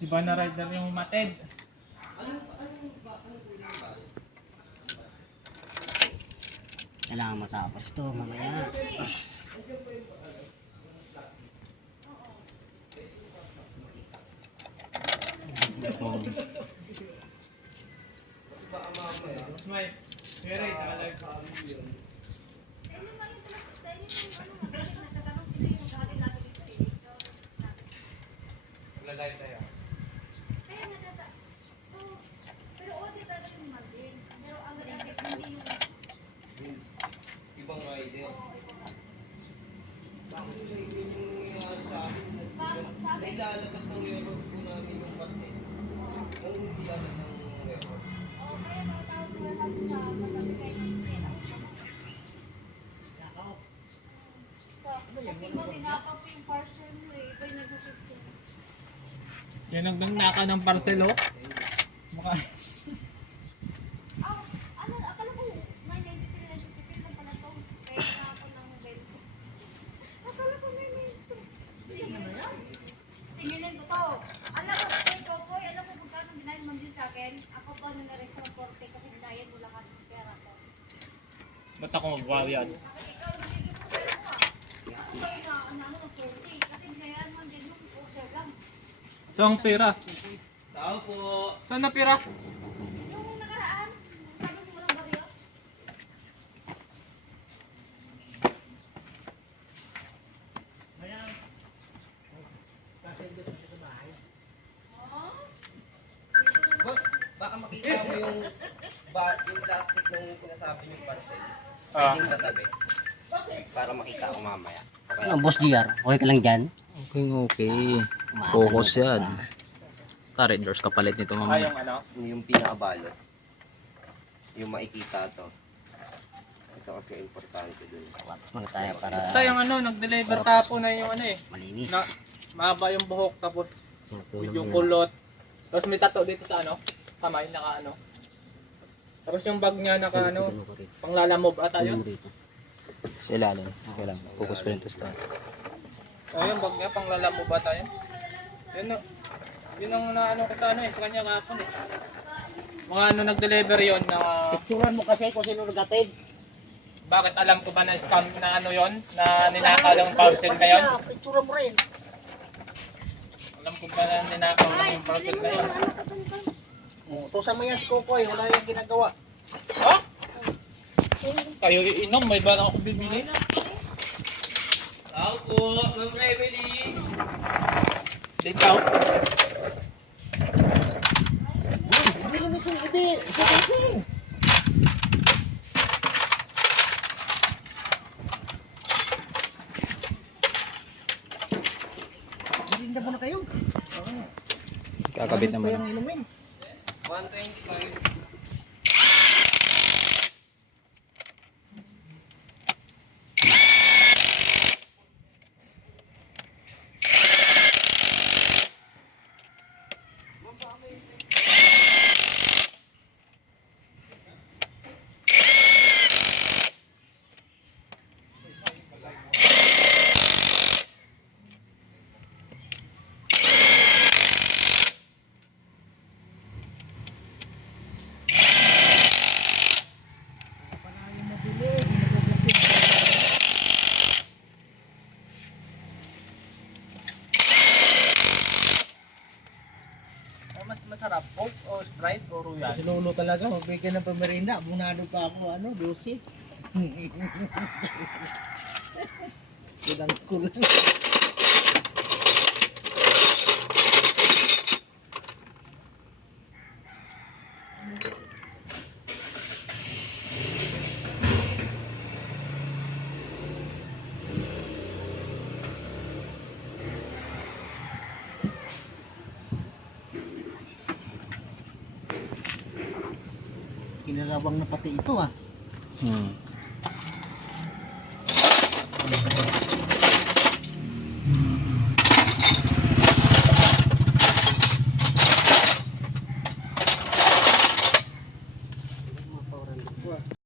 Diba na rider yung mated? Kailangan matapos to mamaya. Lalay tayo. Ibang rider. Bakit ba yun yung nangyayari sa amin? Nailalabas ng warehouse po namin yung parcel. Kung hindi alam ng warehouse. Kasi mo tinakaw po yung parcel mo eh. Iba yung nag-ship ko. Yan ang naka ng parcel oh. Mukha. Akala ko, may 93 lang pala to. Kaya na ako ng 20. Akala ko may 93. Singilin ko to. Alam ko, Kokoy, alam mo kung kano binayin mo din sa akin? Ako pa nung na-restaurant 40 kasi binayin mo lahat ng pera ko. Ba't ako mag-wow yan? Bakit ikaw nagiging ko pera mo ah? Ako ba yung ano ng 40? Kasi binayan mo din yung order lang. Saan pera? Tao po! Saan na pera? Yung nakaraan, sabi mo walang baryo? Oo. Boss, baka makita mo yung plastic ng sinasabi yung parcel. Ah. Pwedeng katabi. Para makita ko mamaya. Okay. Ano, Boss JR, okay ka lang dyan? Okay. Focus yan. Tari, doors kapalit nito Ah, mamaya. yung ano? Yung pinakabalot. Yung makikita to. Ito kasi importante dun. Tapos muna tayo para Basta yung ano, nag-deliver tapo na yung ano eh. malinis. Na, mahaba yung buhok tapos Kulang yung yan. kulot. Tapos may tato dito sa ano, kamay naka ano. Tapos yung bag niya naka ano, Ano ko rito? panglalamob ata Ano yun. rito? Sa ilalim. Okay lang. Focus pa rin to sa taas. Oh, yung bag niya panglalamob ata yun. Yun no. Yun ang naano ko sa ano eh, sa kanya kahapon eh. Mga ano nag-deliver yun na Picturean mo kasi kung sino nagatid. bakit alam ko ba na scam na ano yun, na ninakaw yung parcel na yun? Picturean mo rin. Alam ko ba na ninakaw lang yung parcel na yun? Utosan mo yan si Kokoy, wala yung ginagawa. Ha? Kayo iinom, may ba na ako bibili? Tao po! Ma'am Emily! Dito. Hindi na mismo ibi. Isasing. Hindi na kayo. Kakabit naman. Yung inumin. 125. Mas masarap, Coke o Sprite o Royal? Si Lolo talaga, magbigay ng pamerinda. Bunado pa ako, 12. Kudang kulang. Kinalawang na pati ito ah.